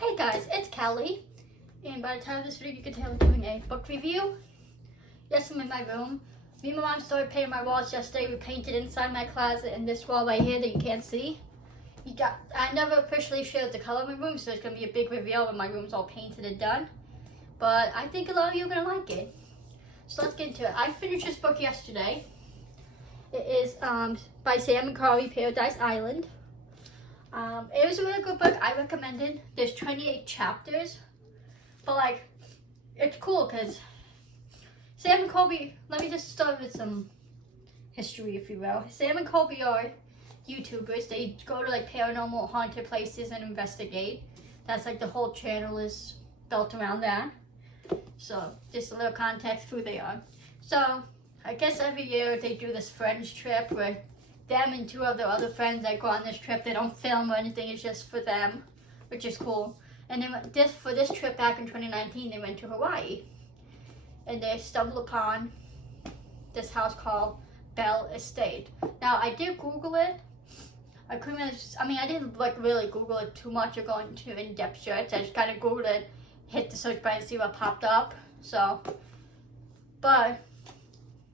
Hey guys, it's Kelly, and by the time of this video you can tell I'm doing a book review. Yes, I'm in my room. Me and my mom started painting my walls yesterday. We painted inside my closet and this wall right here that you can't see. I never officially showed the color of my room, so it's going to be a big reveal when my room's all painted and done. But I think a lot of you are going to like it. So let's get into it. I finished this book yesterday. It is by Sam and Carly, Paradise Island. It was a really good book. I recommend it. There's 28 chapters, but like, it's cool because Sam and Colby, let me just start with some history, if you will. Sam and Colby are YouTubers. They go to like paranormal haunted places and investigate. That's like the whole channel is built around that. So just a little context for who they are. So I guess every year they do this friends trip where them and two of their other friends that go on this trip. They don't film or anything, it's just for them, which is cool. And they for this trip back in 2019, they went to Hawaii. And they stumbled upon this house called Bell Estate. Now, I did Google it. I didn't like really Google it too much or go into in-depth search. I just kind of Googled it, hit the search button, see what popped up. So, but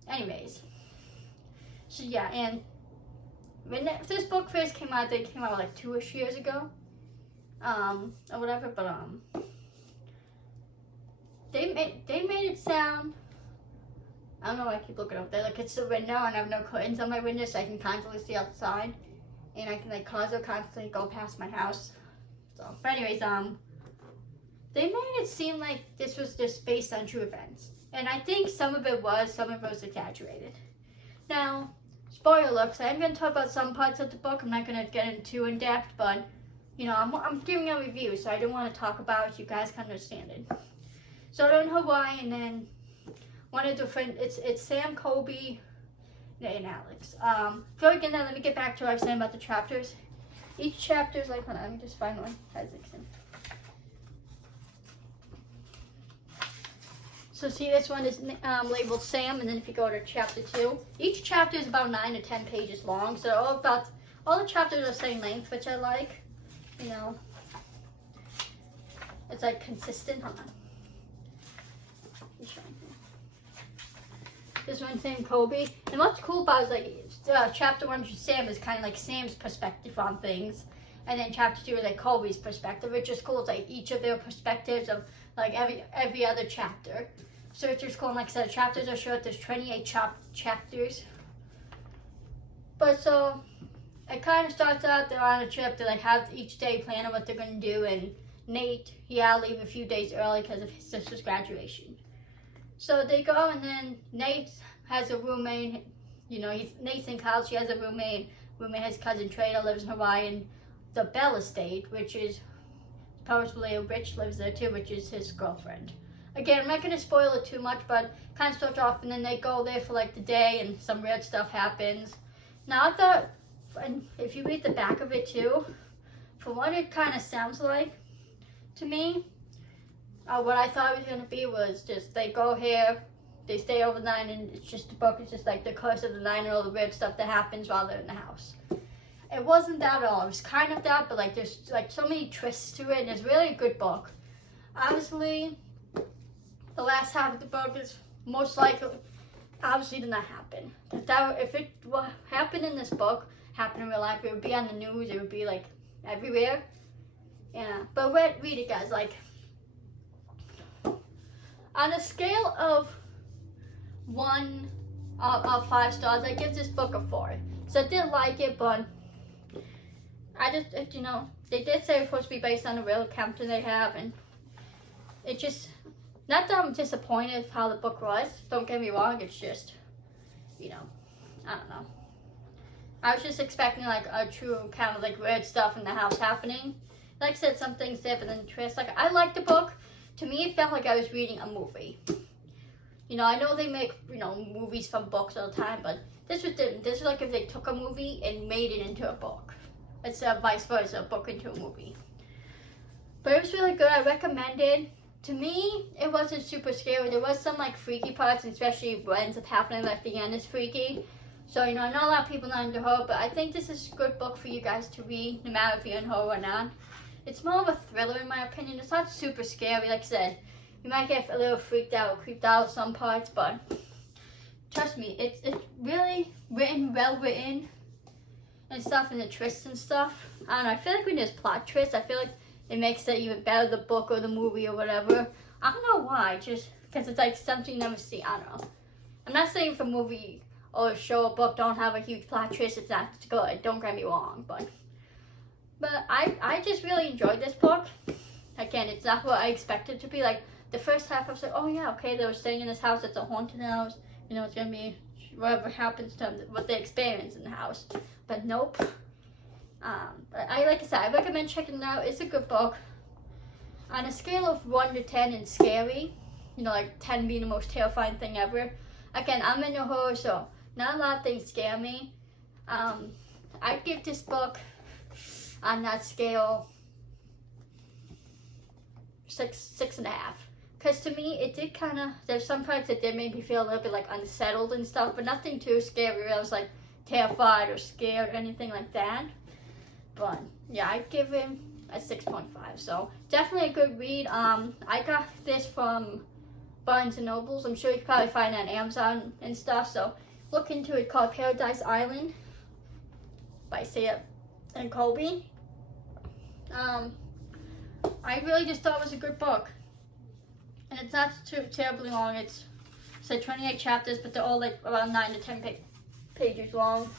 anyways. So yeah, and when this book first came out, they came out like 2-ish years ago, or whatever. But they made it sound. I don't know why I keep looking up there. Like it's the window, and I have no curtains on my window, so I can constantly see outside, and I can like cars will constantly go past my house. So, but anyways, they made it seem like this was just based on true events, and I think some of it was exaggerated. Now, spoiler alert, I am going to talk about some parts of the book. I'm not going to get into in depth, but you know, I'm giving a review, so I don't want to talk about it so you guys can understand it. So they're in Hawaii, and then one of the friends, it's Sam, Colby, and Alex. Before we get there, let me get back to what I was saying about the chapters. Each chapter is like, hold on, let me just find one. So see, this one is labeled Sam, and then if you go to chapter 2, each chapter is about 9 to 10 pages long. So all the chapters are the same length, which I like. You know, it's like consistent. Hold on. This one's named Kobe, and what's cool about it is like chapter 1 Sam is kind of like Sam's perspective on things, and then chapter 2 is like Kobe's perspective, which is cool. It's like each of their perspectives of like every other chapter. So it's just cool. And like I said, chapters are short. There's 28 chapters. But so it kind of starts out, they're on a trip. They like have each day planning what they're going to do. And Nate, he had to leave a few days early because of his sister's graduation. So they go, and then Nate has a roommate. You know, Nate's in college. He has a roommate. Roommate has cousin Trey that lives in Hawaii. And the Bell Estate, which is probably Rich lives there too, which is his girlfriend. Again, I'm not going to spoil it too much, but kind of starts off, and then they go there for like the day, and some weird stuff happens. Now, I thought, if you read the back of it too, from what it kind of sounds like to me, what I thought it was going to be was just they go here, they stay overnight, and it's just the book is just like the curse of the night and all the weird stuff that happens while they're in the house. It wasn't that at all. It was kind of that, but like there's like so many twists to it, and it's really a good book. Honestly, the last half of the book is most likely, obviously, did not happen. If it happened in this book, happened in real life, it would be on the news. It would be like everywhere. Yeah, but read it, guys. Like on a scale of 1 of 5 stars, I give this book a 4. So I did like it, but I just, you know, they did say it's supposed to be based on a real encounter they have, and it just, not that I'm disappointed with how the book was, don't get me wrong, it's just, you know, I don't know. I was just expecting like a true kind of like weird stuff in the house happening. Like I said, some things did, but then twist. Like, I liked the book. To me, it felt like I was reading a movie. You know, I know they make, you know, movies from books all the time, but this was different. This was like if they took a movie and made it into a book. It's vice versa, a book into a movie. But it was really good. I recommend it. To me, it wasn't super scary. There was some like freaky parts, especially what ends up happening at the end is freaky. So, you know, I know a lot of people not into horror, but I think this is a good book for you guys to read, no matter if you're in horror or not. It's more of a thriller in my opinion. It's not super scary, like I said. You might get a little creeped out some parts, but trust me, it's really well written and stuff, and the twists and stuff. I don't know, I feel like when there's plot twists, I feel like it makes it even better, the book or the movie or whatever. I don't know why, just because it's like something you never see. I don't know. I'm not saying if a movie or a show or book don't have a huge plot twist, it's not good. Don't get me wrong, but I just really enjoyed this book. Again, it's not what I expected it to be. Like the first half, I was like, oh yeah, okay, they were staying in this house. It's a haunted house. You know, it's gonna be whatever happens to them, what they experience in the house. But nope. Like I said, I recommend checking it out. It's a good book. On a scale of 1 to 10 in scary, you know, like 10 being the most terrifying thing ever. Again, I'm into horror, so not a lot of things scare me. I'd give this book on that scale 6.5. Because to me, it did kind of, there's some parts that did make me feel a little bit like unsettled and stuff, but nothing too scary where I was like terrified or scared or anything like that. But yeah, I'd give him a 6.5. So definitely a good read. I got this from Barnes & Nobles. I'm sure you can probably find it on Amazon and stuff. So look into it, called Paradise Island by Sam and Colby. I really just thought it was a good book. And it's not too terribly long. It's 28 chapters, but they're all like around 9 to 10 pages long.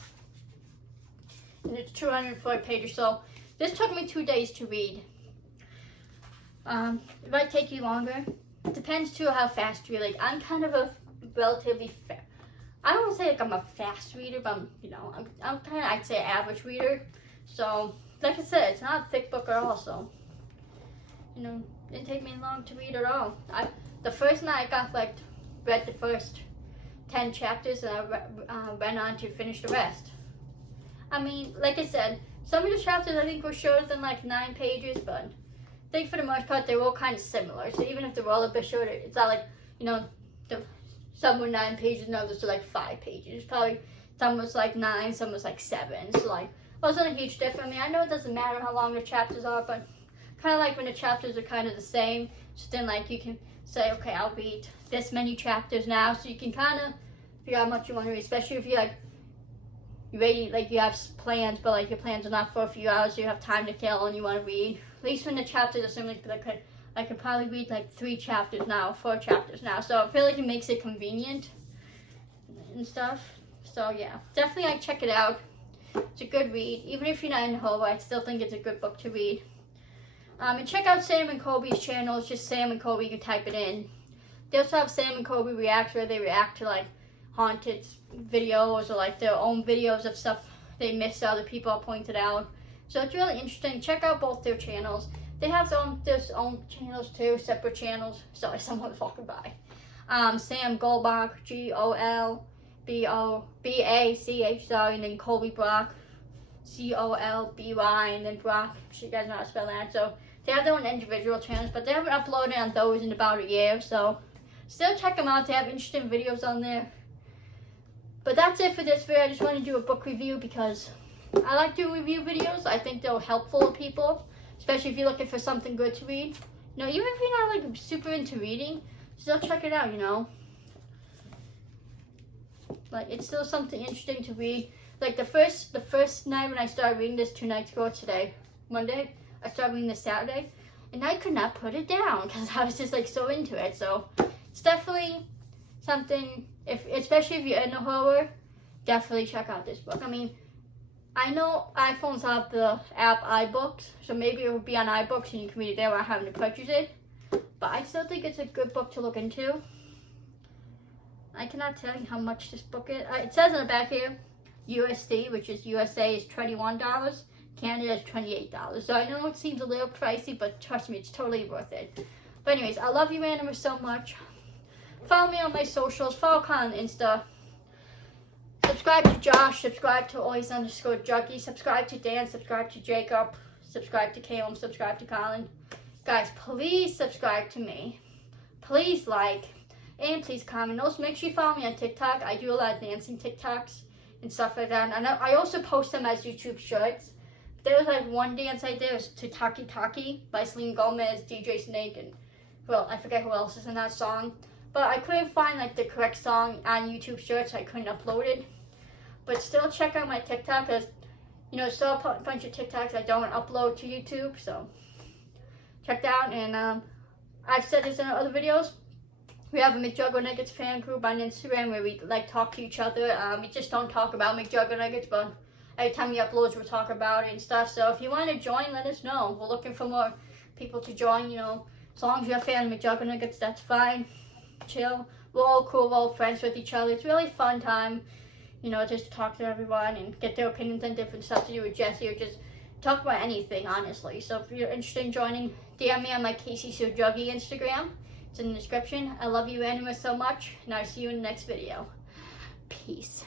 And it's 240 pages, so this took me 2 days to read. It might take you longer. It depends too how fast you read. Like I'm kind of a relatively I don't say like I'm a fast reader, but I'm kind of, I'd say, average reader. So like I said, it's not a thick book at all. So it didn't take me long to read at all. The first night I read the first 10 chapters, and I went on to finish the rest. I mean, like I said, some of the chapters I think were shorter than like 9 pages, but I think for the most part they were all kind of similar. So even if they were all a bit shorter, it's not like, some were 9 pages and others were like 5 pages. Probably some was like 9, some was like 7. So like, it wasn't a huge difference. I mean, I know it doesn't matter how long the chapters are, but kind of like when the chapters are kind of the same, so then like you can say, okay, I'll read this many chapters now, so you can kind of figure out how much you want to read, especially if you're like, you're ready, like you have plans, but like your plans are not for a few hours, so you have time to kill and you want to read. At least when the chapters are similar, I could probably read like 3 chapters now, 4 chapters now, so I feel like it makes it convenient and stuff. So yeah, definitely like check it out. It's a good read. Even if you're not in horror, I still think it's a good book to read. And check out Sam and Colby's channel. It's just Sam and Colby. You can type it in. They also have Sam and Colby Reacts, where they react to like haunted videos or like their own videos of stuff they missed other people pointed out. So it's really interesting. Check out both their channels. They have their own channels too, separate channels. Sorry, someone's walking by. Sam Goldbach, Golbach, sorry, and then Colby Brock, Colby, and then Brock. I'm sure you guys know how to spell that. So they have their own individual channels, but they haven't uploaded on those in about a year. So still check them out. They have interesting videos on there. But that's it for this video. I just want to do a book review because I like doing review videos. I think they're helpful to people, especially if you're looking for something good to read. Even if you're not like super into reading, still check it out. Like it's still something interesting to read. Like the first night when I started reading this 2 nights ago, today, Monday, I started reading this Saturday, and I could not put it down because I was just like so into it. So it's definitely something, especially if you're into horror, definitely check out this book. I mean, I know iPhones have the app iBooks, so maybe it will be on iBooks and you can read it there without having to purchase it. But I still think it's a good book to look into. I cannot tell you how much this book is. It says on the back here, USD, which is USA, is $21. Canada is $28. So I know it seems a little pricey, but trust me, it's totally worth it. But anyways, I love you randomers so much. Follow me on my socials. Follow Colin on Insta. Subscribe to Josh. Subscribe to always_juggy. Subscribe to Dan. Subscribe to Jacob. Subscribe to Caleb. Subscribe to Colin. Guys, please subscribe to me. Please like. And please comment. Also, make sure you follow me on TikTok. I do a lot of dancing TikToks and stuff like that. And I also post them as YouTube shorts. there was like one dance I did, it was to Taki Taki by Selena Gomez, DJ Snake, and well, I forget who else is in that song. But I couldn't find like the correct song on YouTube search, so I couldn't upload it. But still check out my TikTok, because you know, still a bunch of TikToks I don't upload to YouTube, so check that out. And I've said this in other videos, we have a McJuggerNuggets fan group on Instagram where we like talk to each other. We just don't talk about McJuggerNuggets, but every time we upload, we'll talk about it and stuff. So if you want to join, let us know. We're looking for more people to join, you know. As long as you're a fan of McJuggerNuggets, that's fine. Chill. We're all cool, we're all friends with each other. It's a really fun time, you know, just to talk to everyone and get their opinions on different stuff to do with Jesse, or just talk about anything, honestly. So if you're interested in joining, DM me on my KCoStreams Instagram. It's in the description. I love you, Anima, so much, and I'll see you in the next video. Peace.